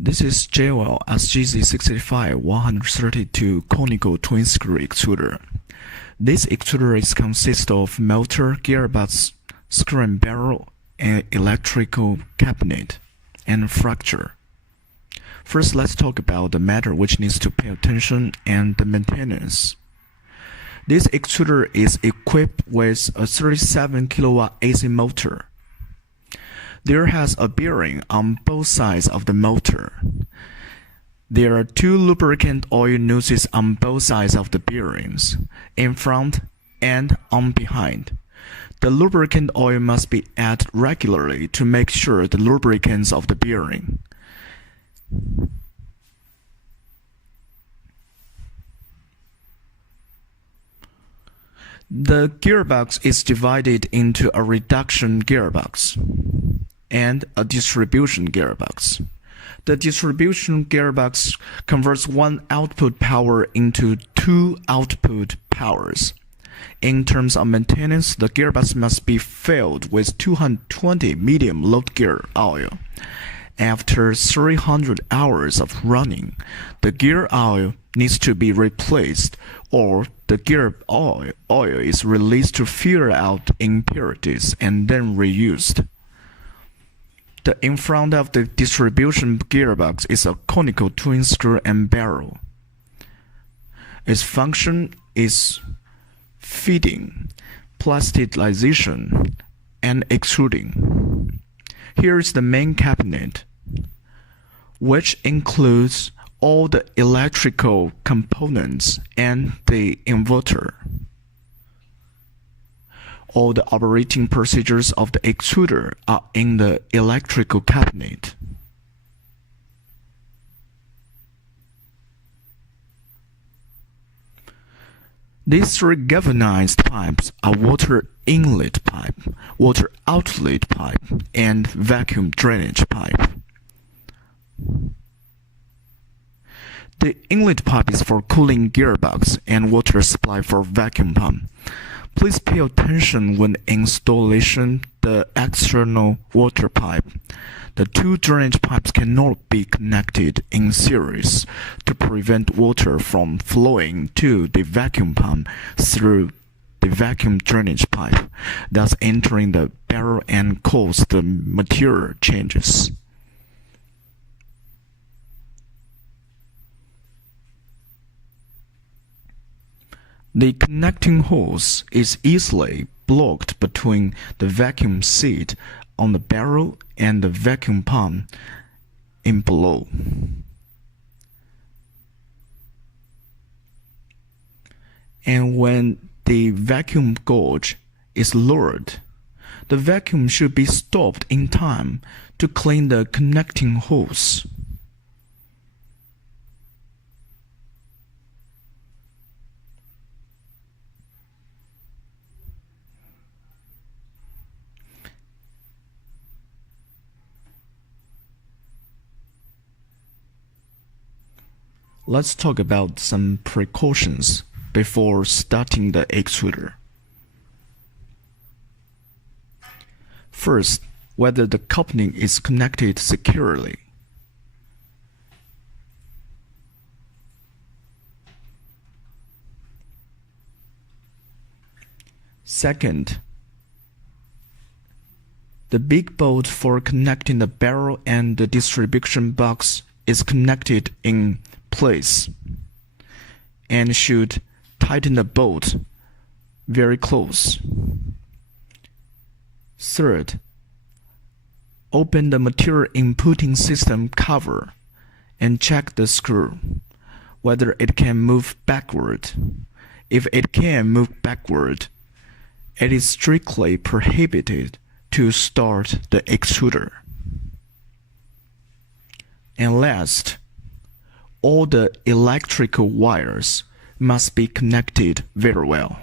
This is JOL SGZ65-132 conical twin-screw extruder. This extruder consists of motor, gearbox, screw and barrel, and electrical cabinet, and fracture. First, let's talk about the matter which needs to pay attention and the maintenance. This extruder is equipped with a 37 kilowatt AC motor. There has a bearing on both sides of the motor. There are two lubricant oil nozzles on both sides of the bearings, in front and on behind. The lubricant oil must be added regularly to make sure the lubricants of the bearing. The gearbox is divided into a reduction gearbox and a distribution gearbox. The distribution gearbox converts one output power into two output powers. In terms of maintenance, the gearbox must be filled with 220 medium load gear oil. After 300 hours of running, the gear oil needs to be replaced, or the gear oil is released to filter out impurities and then reused. The in front of the distribution gearbox is a conical twin screw and barrel. Its function is feeding, plasticization, and extruding. Here is the main cabinet, which includes all the electrical components and the inverter. All the operating procedures of the extruder are in the electrical cabinet. These three galvanized pipes are water inlet pipe, water outlet pipe, and vacuum drainage pipe. The inlet pipe is for cooling gearbox and water supply for vacuum pump. Please pay attention when installation the external water pipe. The two drainage pipes cannot be connected in series to prevent water from flowing to the vacuum pump through the vacuum drainage pipe, thus entering the barrel and cause the material changes. The connecting hose is easily blocked between the vacuum seat on the barrel and the vacuum pump in below. And when the vacuum gauge is lowered, the vacuum should be stopped in time to clean the connecting hose. Let's talk about some precautions before starting the extruder. First, whether the coupling is connected securely. Second, the big bolt for connecting the barrel and the distribution box is connected in place and should tighten the bolt very close. Third, open the material inputting system cover and check the screw whether it can move backward. If it can move backward, it is strictly prohibited to start the extruder. And last, all the electrical wires must be connected very well.